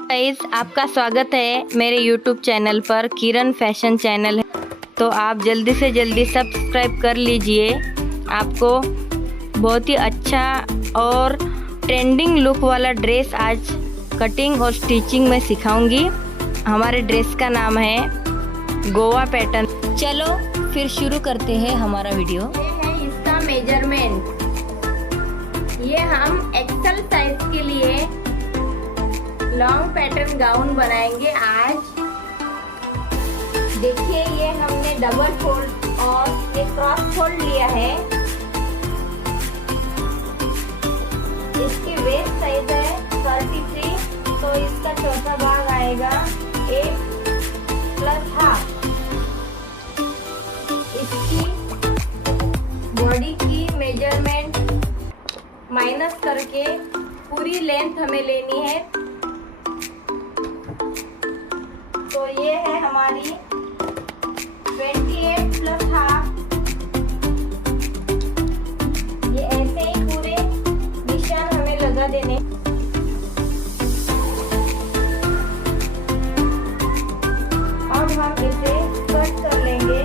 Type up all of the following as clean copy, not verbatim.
Guys, आपका स्वागत है मेरे YouTube चैनल पर। किरण फैशन चैनल है, तो आप जल्दी से जल्दी सब्सक्राइब कर लीजिए। आपको बहुत ही अच्छा और ट्रेंडिंग लुक वाला ड्रेस आज कटिंग और स्टिचिंग में सिखाऊंगी। हमारे ड्रेस का नाम है गोवा पैटर्न। चलो फिर शुरू करते हैं हमारा वीडियो। ये है इसका मेजरमेंट। ये हम एक्सेल साइज के लिए लॉन्ग पैटर्न गाउन बनाएंगे आज। देखिए, ये हमने डबल फोल्ड और एक क्रॉस फोल्ड लिया है। इसकी वेस्ट साइज है 33, तो इसका चौथा भाग आएगा 8 प्लस हाफ। इसकी बॉडी की मेजरमेंट माइनस करके पूरी लेंथ हमें लेनी है। तो ये है हमारी 28 प्लस हाफ। ये ऐसे ही पूरे निशान हमें लगा देने। अब हम इसे कट कर लेंगे।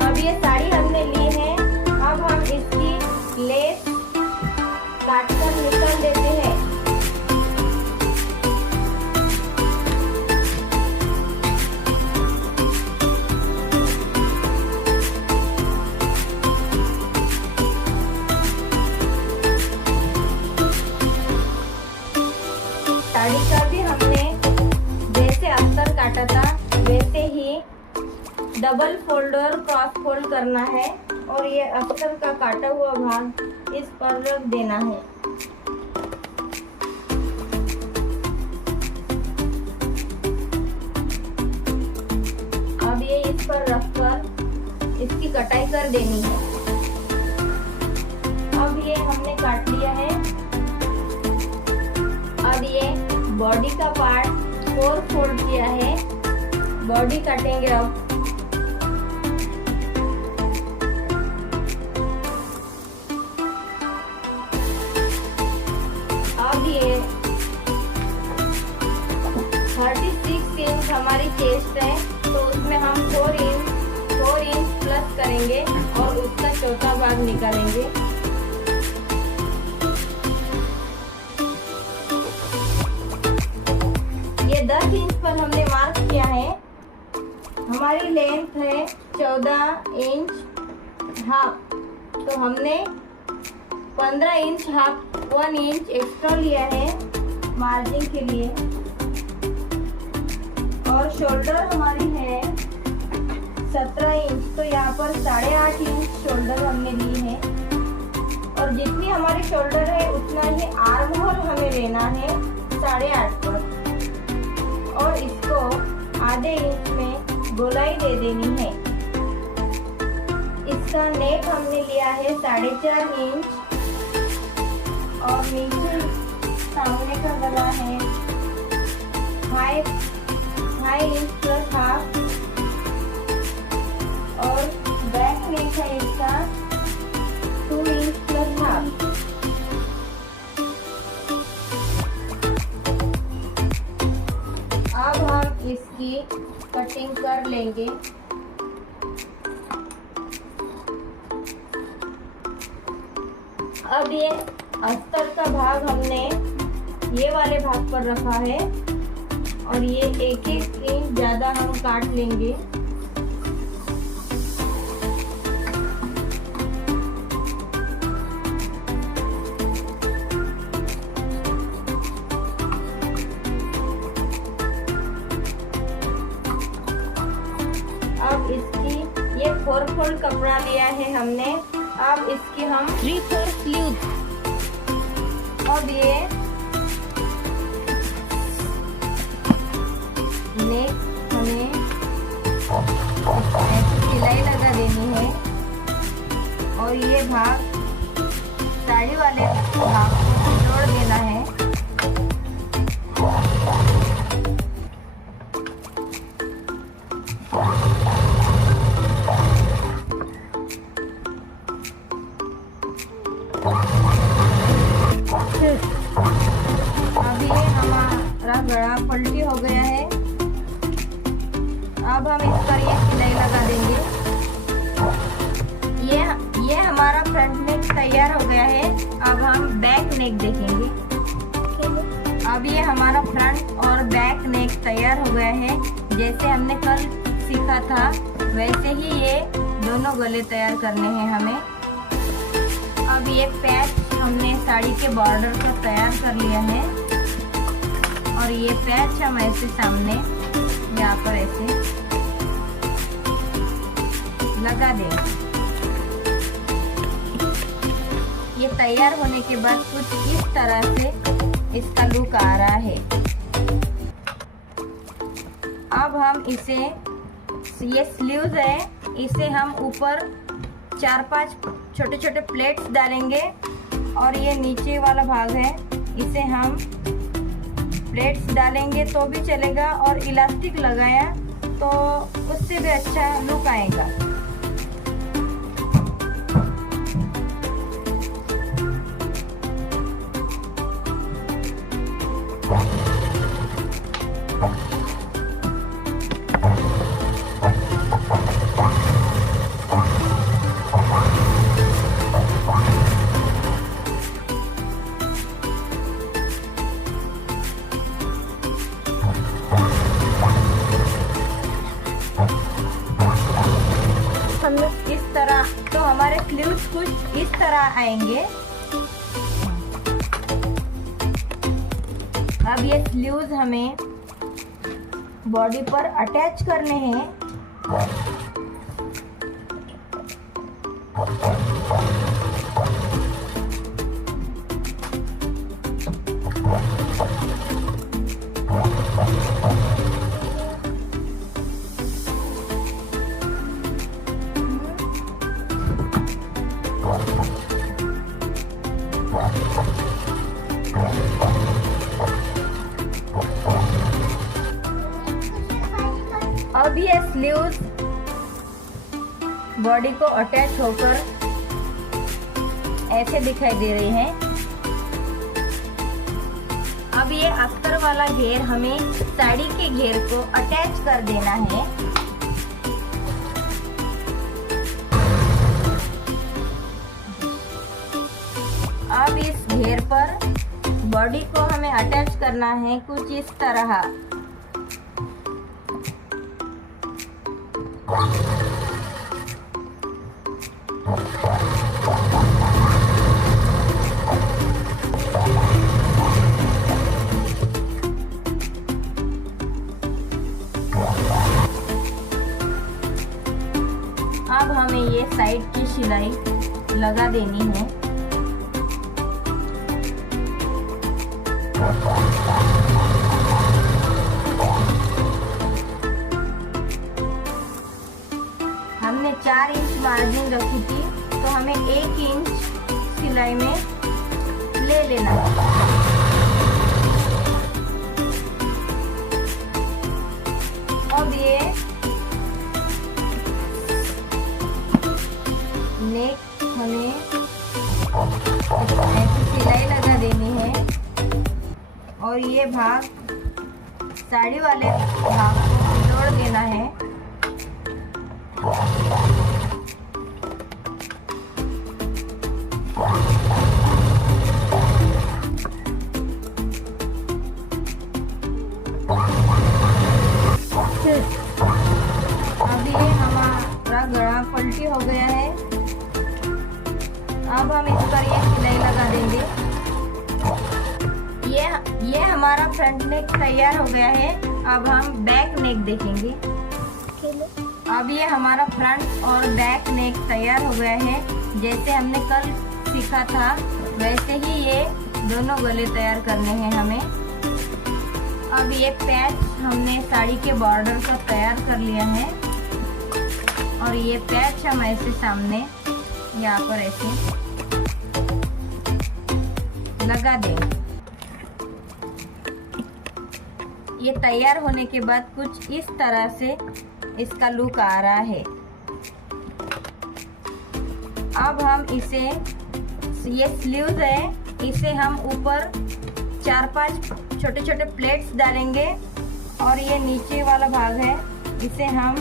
अब ये साड़ी हमने ली है। अब हम इसकी लेस काट कर निकाल देते हैं। साड़ी का भी हमने जैसे अस्तर काटा था वैसे ही डबल फोल्ड और क्रॉस फोल्ड करना है, और ये अस्तर का काटा हुआ भाग इस पर रख देना है। अब ये इस पर रखकर इसकी कटाई कर देनी है। अब ये हमने काट लिया है। अब ये बॉडी का पार्ट 4 फोल्ड किया है। बॉडी काटेंगे अब। अब ये 36 इंच हमारी चेस्ट है, तो उसमें हम 4 इंच प्लस करेंगे और उसका चौथा भाग निकालेंगे। ये 10 इंच पर हमने मार्क किया है। हमारी लेंथ है 14 इंच हाफ, तो हमने 15 इंच हाफ 1 इंच एक्स्ट्रा लिया है मार्जिन के लिए। और शोल्डर हमारी है 17 इंच, तो यहाँ पर 8.5 इंच शोल्डर हमने ली है। और जितनी हमारी शोल्डर है उतना ही आर्म होल हमें लेना है 8.5 पर, और इसको आधे इंच में गोलाई दे देनी है। इसका नेक हमने लिया है 4.5 इंच, और नीचे सामने का गला है 5 इंच प्लस हाफ, और बैक नेक है इसका 2 इंच प्लस हाफ। अब हम इसकी कटिंग कर लेंगे। अब ये अस्तर का भाग हमने ये वाले भाग पर रखा है, और ये 1-1 इंच ज्यादा हम काट लेंगे। अब इसकी ये 4 फोल्ड कपड़ा लिया है हमने। अब इसकी हम 3/4 स्लीव। अब ये नेक हमें ऐसे सिलाई लगा देनी है, और ये भाग साड़ी वाले भाग को जोड़ देना है। हमारा गला पलटी हो गया है। अब हम इस पर ये सिलाई लगा देंगे। ये हमारा फ्रंट नेक तैयार हो गया है। अब हम बैक नेक देखेंगे। अब ये हमारा फ्रंट और बैक नेक तैयार हो गया है। जैसे हमने कल सीखा था वैसे ही ये दोनों गले तैयार करने हैं हमें। अब ये पैच हमने साड़ी के बॉर्डर को तैयार कर लिया है और ये पैच हम ऐसे सामने यहाँ पर ऐसे लगा देंगे। ये तैयार होने के बाद कुछ इस तरह से इसका लुक आ रहा है। अब हम इसे, ये स्लीव्स है, इसे हम ऊपर 4-5 छोटे छोटे प्लेट्स डालेंगे और ये नीचे वाला भाग है इसे हम प्लेट्स डालेंगे तो भी चलेगा और इलास्टिक लगाया तो उससे भी अच्छा लुक आएगा। इस तरह तो हमारे स्लीव्स कुछ इस तरह आएंगे। अब ये स्लीव्स हमें बॉडी पर अटैच करने हैं। अब ये स्लीव्स बॉडी को अटैच होकर ऐसे दिखाई दे रही हैं। अब ये अस्तर वाला घेर हमें साड़ी के घेर को अटैच कर देना है। अब इस घेर पर बॉडी को हमें अटैच करना है कुछ इस तरह। अब हमें ये साइड की सिलाई लगा देनी है। हमने 4 इंच मार्जिन रखी थी तो हमें 1 इंच सिलाई में ले लेना है। अब ये नेक हमें ऐसी सिलाई लगा देनी है और ये भाग साड़ी वाले भाग को जोड़ देना है। अब ये हमारा गला पलटी हो गया है। अब हम इस पर ये सिलाई लगा देंगे। ये हमारा फ्रंट नेक तैयार हो गया है। अब हम बैक नेक देखेंगे। अब ये हमारा फ्रंट और बैक नेक तैयार हो गया है। जैसे हमने कल सीखा था वैसे ही ये दोनों गले तैयार करने हैं हमें। अब ये पैच हमने साड़ी के बॉर्डर को तैयार कर लिया है और ये पैच हम ऐसे सामने यहाँ पर ऐसे लगा देंगे। ये तैयार होने के बाद कुछ इस तरह से इसका लुक आ रहा है। अब हम इसे, ये स्लीव्स है, इसे हम ऊपर 4-5 छोटे छोटे प्लेट्स डालेंगे और ये नीचे वाला भाग है इसे हम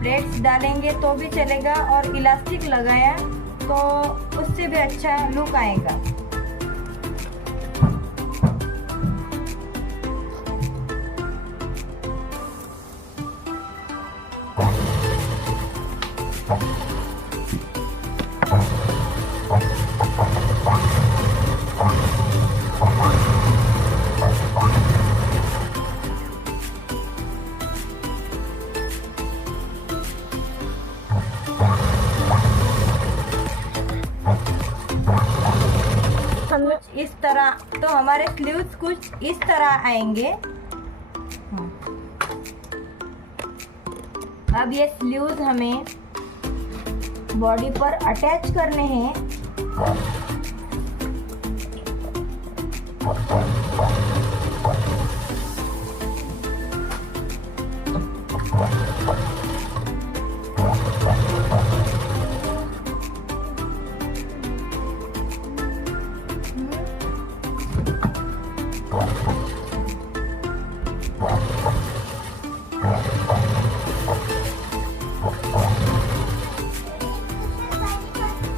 प्लेट्स डालेंगे तो भी चलेगा और इलास्टिक लगाया तो उससे भी अच्छा लुक आएगा। कुछ इस तरह, तो हमारे स्लीव्स कुछ इस तरह आएंगे। अब ये स्लीव्स हमें बॉडी पर अटैच करने हैं।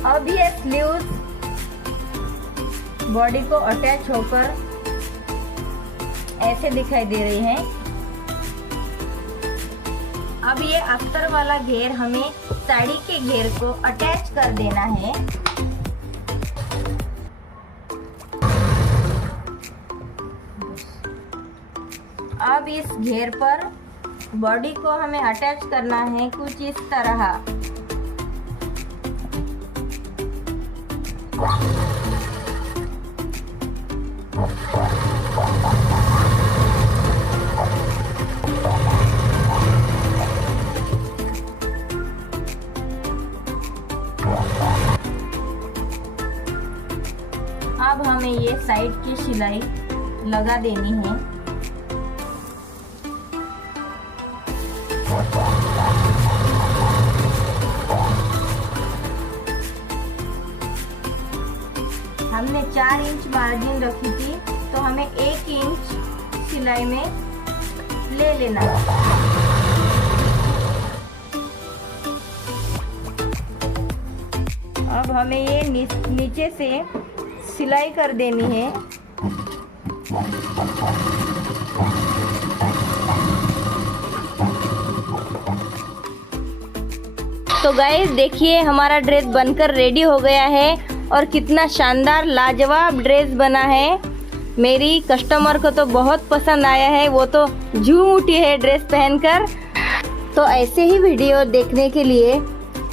अब ये स्लीव्स बॉडी को अटैच होकर ऐसे दिखाई दे रही हैं। अब ये अस्तर वाला घेर हमें साड़ी के घेर को अटैच कर देना है। अब इस घेर पर बॉडी को हमें अटैच करना है कुछ इस तरह। अब हमें ये साइड की सिलाई लगा देनी है। हमने 4 इंच मार्जिन रखी थी तो हमें 1 इंच सिलाई में ले लेना है। अब हमें ये नीचे से सिलाई कर देनी है। तो गाइस देखिए हमारा ड्रेस बनकर रेडी हो गया है और कितना शानदार लाजवाब ड्रेस बना है। मेरी कस्टमर को तो बहुत पसंद आया है, वो तो झूम उठी है ड्रेस पहनकर। तो ऐसे ही वीडियो देखने के लिए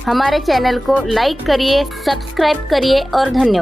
हमारे चैनल को लाइक करिए, सब्सक्राइब करिए और धन्यवाद।